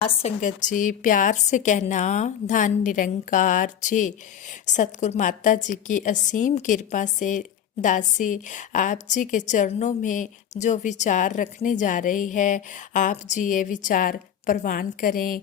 आज संगत जी प्यार से कहना धन निरंकार जी। सतगुरु माता जी की असीम कृपा से दासी आप जी के चरणों में जो विचार रखने जा रही है, आप जी ये विचार प्रवान करें।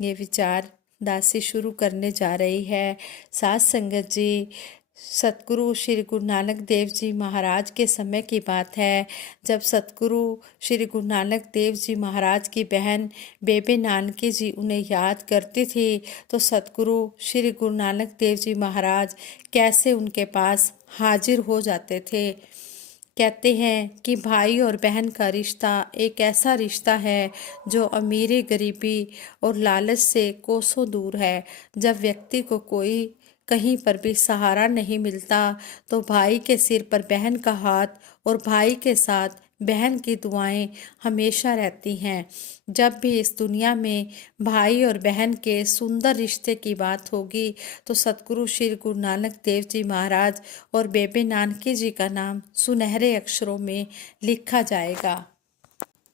ये विचार दासी शुरू करने जा रही है। साथ संगत जी, सतगुरु श्री गुरु नानक देव जी महाराज के समय की बात है, जब सतगुरु श्री गुरु नानक देव जी महाराज की बहन बेबे नानकी जी उन्हें याद करती थी, तो सतगुरु श्री गुरु नानक देव जी महाराज कैसे उनके पास हाजिर हो जाते थे। कहते हैं कि भाई और बहन का रिश्ता एक ऐसा रिश्ता है जो अमीरी गरीबी और लालच से कोसों दूर है। जब व्यक्ति को कोई कहीं पर भी सहारा नहीं मिलता, तो भाई के सिर पर बहन का हाथ और भाई के साथ बहन की दुआएं हमेशा रहती हैं। जब भी इस दुनिया में भाई और बहन के सुंदर रिश्ते की बात होगी, तो सतगुरु श्री गुरु नानक देव जी महाराज और बेबे नानकी जी का नाम सुनहरे अक्षरों में लिखा जाएगा।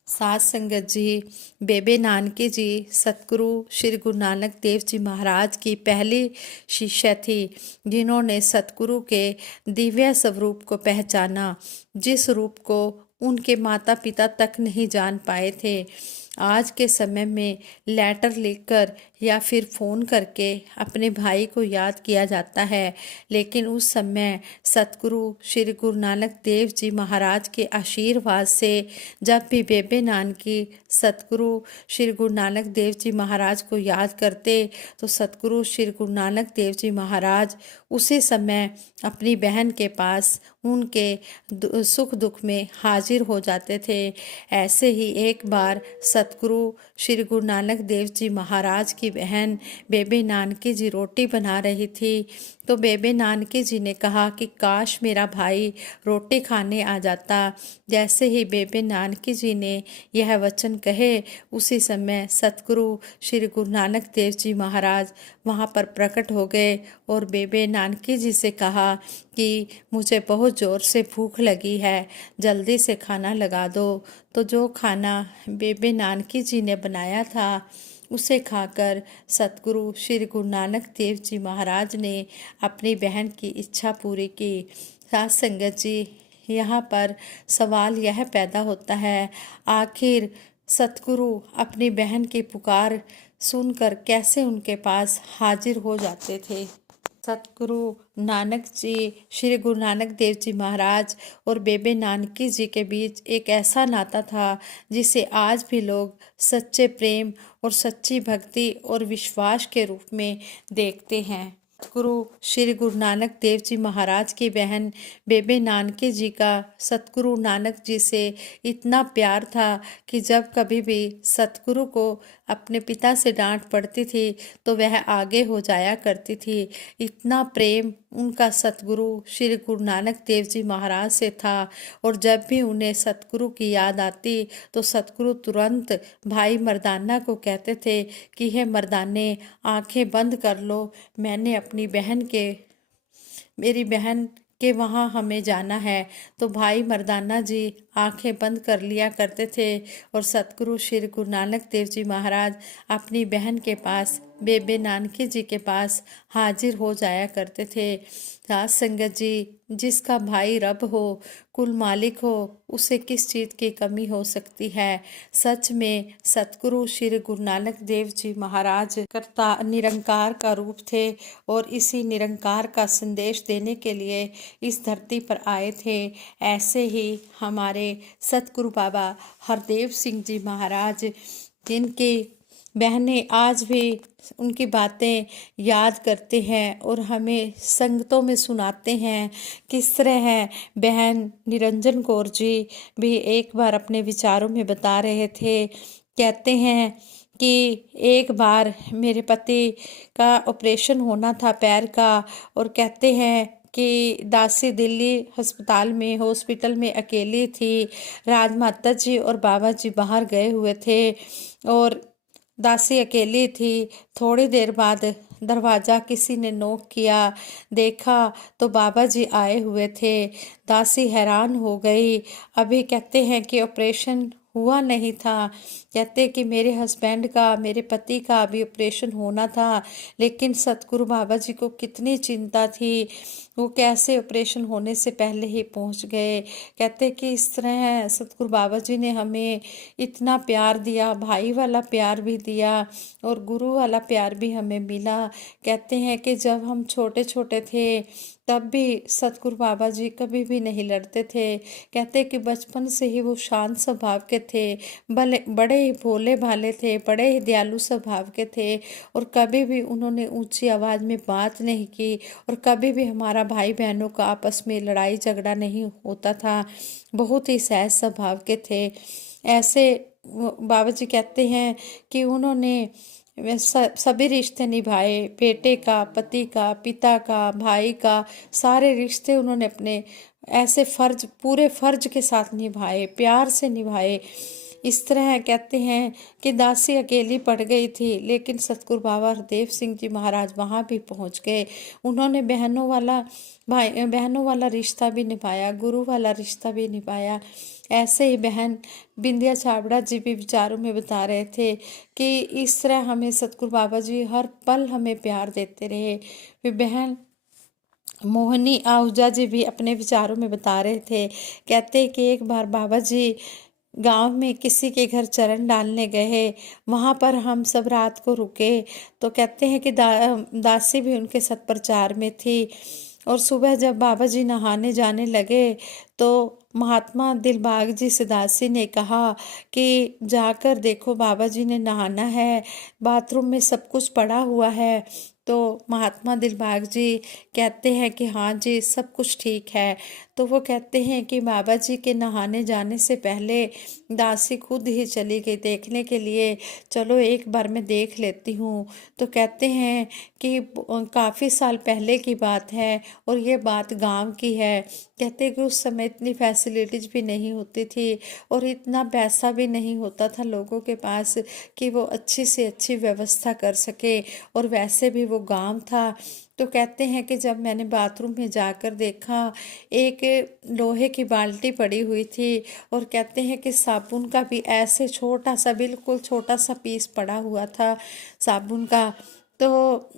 साथ संगत जी, बेबे नानकी जी सतगुरु श्री गुरु नानक देव जी महाराज की पहली शिष्या थी, जिन्होंने सतगुरु के दिव्य स्वरूप को पहचाना, जिस रूप को उनके माता पिता तक नहीं जान पाए थे। आज के समय में लेटर लिखकर या फिर फ़ोन करके अपने भाई को याद किया जाता है, लेकिन उस समय सतगुरु श्री गुरु नानक देव जी महाराज के आशीर्वाद से जब भी बेबे नानकी सतगुरु श्री गुरु नानक देव जी महाराज को याद करते, तो सतगुरु श्री गुरु नानक देव जी महाराज उसी समय अपनी बहन के पास उनके सुख दुख में हाजिर हो जाते थे। ऐसे ही एक बार सतगुरु श्री गुरु नानक देव जी महाराज की बहन बेबे नानकी जी रोटी बना रही थी, तो बेबे नानकी जी ने कहा कि काश मेरा भाई रोटी खाने आ जाता। जैसे ही बेबे नानकी जी ने यह वचन कहे, उसी समय सतगुरु श्री गुरु नानक देव जी महाराज वहाँ पर प्रकट हो गए और बेबे नानकी जी से कहा कि मुझे बहुत ज़ोर से भूख लगी है, जल्दी से खाना लगा दो। तो जो खाना बेबे नानकी जी ने बनाया था, उसे खाकर सतगुरु श्री गुरु नानक देव जी महाराज ने अपनी बहन की इच्छा पूरी की। साथ संगत जी, यहाँ पर सवाल यह पैदा होता है, आखिर सतगुरु अपनी बहन की पुकार सुनकर कैसे उनके पास हाजिर हो जाते थे। सतगुरु नानक जी श्री गुरु नानक देव जी महाराज और बेबे नानकी जी के बीच एक ऐसा नाता था जिसे आज भी लोग सच्चे प्रेम और सच्ची भक्ति और विश्वास के रूप में देखते हैं। सतगुरु श्री गुरु नानक देव जी महाराज की बहन बेबे नानकी जी का सतगुरु नानक जी से इतना प्यार था कि जब कभी भी सतगुरु को अपने पिता से डांट पड़ती थी, तो वह आगे हो जाया करती थी। इतना प्रेम उनका सतगुरु श्री गुरु नानक देव जी महाराज से था, और जब भी उन्हें सतगुरु की याद आती, तो सतगुरु तुरंत भाई मर्दाना को कहते थे कि हे मर्दाने, आंखें बंद कर लो, मैंने अपनी बहन के मेरी बहन के वहाँ हमें जाना है। तो भाई मर्दाना जी आंखें बंद कर लिया करते थे और सतगुरु श्री गुरु नानक देव जी महाराज अपनी बहन के पास बेबे नानकी जी के पास हाजिर हो जाया करते थे। साथ संगत जी, जिसका भाई रब हो, कुल मालिक हो, उसे किस चीज़ की कमी हो सकती है। सच में सतगुरु श्री गुरु नानक देव जी महाराज कर्ता निरंकार का रूप थे और इसी निरंकार का संदेश देने के लिए इस धरती पर आए थे। ऐसे ही हमारे सतगुरु बाबा हरदेव सिंह जी महाराज, जिनकी बहनें आज भी उनकी बातें याद करते हैं और हमें संगतों में सुनाते हैं। किस तरह है, बहन निरंजन कौर जी भी एक बार अपने विचारों में बता रहे थे। कहते हैं कि एक बार मेरे पति का ऑपरेशन होना था पैर का, और कहते हैं कि दासी दिल्ली हॉस्पिटल में अकेली थी। राजमाता जी और बाबा जी बाहर गए हुए थे और दासी अकेली थी। थोड़ी देर बाद दरवाज़ा किसी ने नॉक किया, देखा तो बाबा जी आए हुए थे। दासी हैरान हो गई। अभी कहते हैं कि ऑपरेशन हुआ नहीं था। कहते कि मेरे हस्बैंड का, मेरे पति का अभी ऑपरेशन होना था, लेकिन सतगुरु बाबा जी को कितनी चिंता थी, वो कैसे ऑपरेशन होने से पहले ही पहुंच गए। कहते कि इस तरह सतगुरु बाबा जी ने हमें इतना प्यार दिया, भाई वाला प्यार भी दिया और गुरु वाला प्यार भी हमें मिला। कहते हैं कि जब हम छोटे छोटे थे तब भी सतगुरु बाबा जी कभी भी नहीं लड़ते थे। कहते कि बचपन से ही वो शांत स्वभाव के थे, भले बड़े ही भोले भाले थे, बड़े ही दयालु स्वभाव के थे और कभी भी उन्होंने ऊंची आवाज़ में बात नहीं की और कभी भी हमारा भाई बहनों का आपस में लड़ाई झगड़ा नहीं होता था। बहुत ही सहज स्वभाव के थे। ऐसे बाबा जी कहते हैं कि उन्होंने सभी रिश्ते निभाए, बेटे का, पति का, पिता का, भाई का, सारे रिश्ते उन्होंने अपने ऐसे फर्ज, पूरे फर्ज के साथ निभाए, प्यार से निभाए। इस तरह कहते हैं कि दासी अकेली पड़ गई थी, लेकिन सतगुरु बाबा हरदेव सिंह जी महाराज वहाँ भी पहुँच गए। उन्होंने बहनों वाला रिश्ता भी निभाया, गुरु वाला रिश्ता भी निभाया। ऐसे ही बहन बिंदिया छाबड़ा जी भी विचारों में बता रहे थे कि इस तरह हमें सतगुरु बाबा जी हर पल हमें प्यार देते रहे। वे बहन मोहनी आहूजा जी भी अपने विचारों में बता रहे थे। कहते कि एक बार बाबा जी गांव में किसी के घर चरण डालने गए, वहां पर हम सब रात को रुके। तो कहते हैं कि दासी भी उनके साथ प्रचार में थी और सुबह जब बाबा जी नहाने जाने लगे तो महात्मा दिलबाग जी से दासी ने कहा कि जाकर देखो बाबा जी ने नहाना है, बाथरूम में सब कुछ पड़ा हुआ है। तो महात्मा दिलबाग जी कहते हैं कि हाँ जी सब कुछ ठीक है। तो वो कहते हैं कि बाबा जी के नहाने जाने से पहले दासी खुद ही चली गई देखने के लिए, चलो एक बार मैं देख लेती हूँ। तो कहते हैं कि काफ़ी साल पहले की बात है और ये बात गांव की है। कहते हैं कि उस समय इतनी फैसिलिटीज भी नहीं होती थी और इतना पैसा भी नहीं होता था लोगों के पास कि वो अच्छी से अच्छी व्यवस्था कर सके, और वैसे भी वो गांव था। तो कहते हैं कि जब मैंने बाथरूम में जाकर देखा, एक लोहे की बाल्टी पड़ी हुई थी और कहते हैं कि साबुन का भी ऐसे छोटा सा, बिल्कुल छोटा सा पीस पड़ा हुआ था साबुन का। तो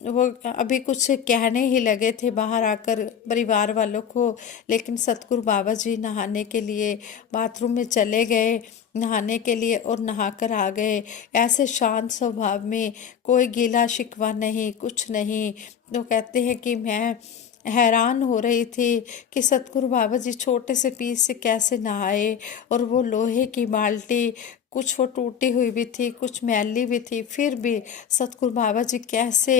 वो अभी कुछ कहने ही लगे थे बाहर आकर परिवार वालों को, लेकिन सतगुरु बाबा जी नहाने के लिए बाथरूम में चले गए, नहाने के लिए, और नहाकर आ गए ऐसे शांत स्वभाव में, कोई गिला शिकवा नहीं, कुछ नहीं। तो कहते हैं कि मैं हैरान हो रही थी कि सतगुरु बाबा जी छोटे से पीस से कैसे नहाए, और वो लोहे की बाल्टी कुछ वो टूटी हुई भी थी, कुछ मैली भी थी, फिर भी सतगुरु बाबा जी कैसे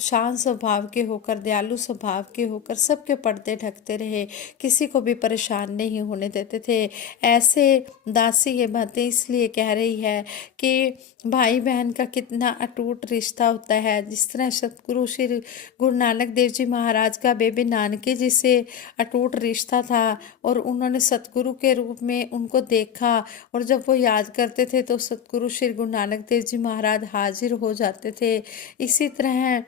शांत स्वभाव के होकर, दयालु स्वभाव के होकर सबके पर्दे ढकते रहे, किसी को भी परेशान नहीं होने देते थे। ऐसे दासी ये बातें इसलिए कह रही है कि भाई बहन का कितना अटूट रिश्ता होता है। जिस तरह सतगुरु श्री गुरु नानक देव जी महाराज का बेबी नानकी जी से अटूट रिश्ता था और उन्होंने सतगुरु के रूप में उनको देखा, और जब वो याद करते थे तो सतगुरु श्री गुरु नानक देव जी महाराज हाजिर हो जाते थे। इसी तरह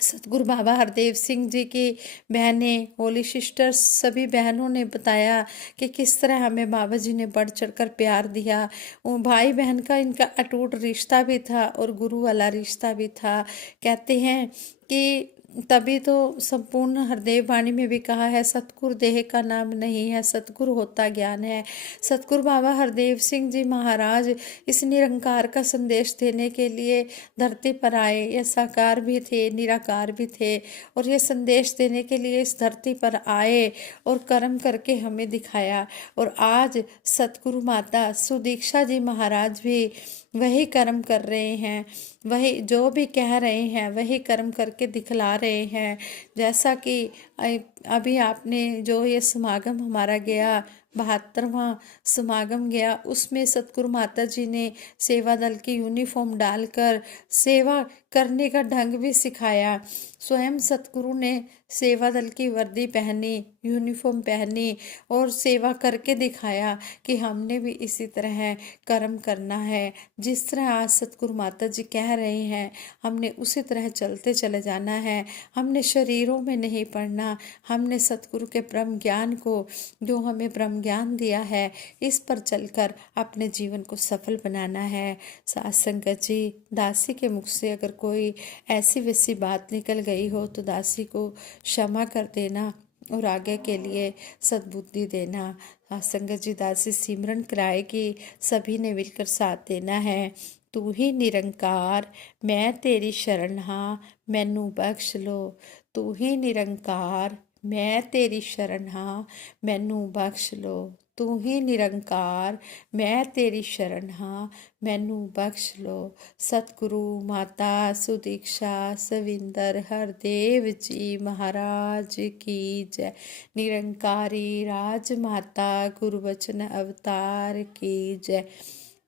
सतगुरु बाबा हरदेव सिंह जी की बहनें, होली सिस्टर्स, सभी बहनों ने बताया कि किस तरह हमें बाबा जी ने बढ़ चढ़कर प्यार दिया। वो भाई बहन का इनका अटूट रिश्ता भी था और गुरु वाला रिश्ता भी था। कहते हैं कि तभी तो संपूर्ण हरदेव वाणी में भी कहा है, सतगुरु देह का नाम नहीं है, सतगुरु होता ज्ञान है। सतगुरु बाबा हरदेव सिंह जी महाराज इस निरंकार का संदेश देने के लिए धरती पर आए। ये साकार भी थे, निराकार भी थे, और ये संदेश देने के लिए इस धरती पर आए और कर्म करके हमें दिखाया। और आज सतगुरु माता सुदीक्षा जी महाराज भी वही कर्म कर रहे हैं, वही जो भी कह रहे हैं वही कर्म करके दिखला रहे हैं। जैसा कि अभी आपने जो ये समागम हमारा गया, 72वां समागम गया, उसमें सतगुरु माता जी ने सेवा दल की यूनिफॉर्म डालकर सेवा करने का ढंग भी सिखाया। स्वयं सतगुरु ने सेवा दल की वर्दी पहनी, यूनिफॉर्म पहनी और सेवा करके दिखाया कि हमने भी इसी तरह कर्म करना है। जिस तरह आज सतगुरु माता जी कह रहे हैं, हमने उसी तरह चलते चले जाना है। हमने शरीरों में नहीं पढ़ना, हमने सतगुरु के ब्रह्म ज्ञान को, जो हमें ब्रह्म भगवान ज्ञान दिया है, इस पर चलकर अपने जीवन को सफल बनाना है। साथ संगत जी, दासी के मुख से अगर कोई ऐसी वैसी बात निकल गई हो तो दासी को क्षमा कर देना और आगे के लिए सद्बुद्धि देना। साथ संगत जी, दासी सिमरन कराएगी, सभी ने मिलकर साथ देना है। तू ही निरंकार, मैं तेरी शरण हाँ, मैनू बख्श लो। तू ही निरंकार, मैं तेरी शरण हाँ, मैनू बख्श लो। तू ही निरंकार, मैं तेरी शरण हाँ, मैनू बख्श लो। सतगुरु माता सुदीक्षा सविंदर हरदेव जी महाराज की जय। निरंकारी राजमाता गुरुवचन अवतार की जय।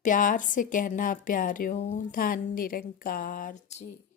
प्यार से कहना प्यारियों, धन निरंकार जी।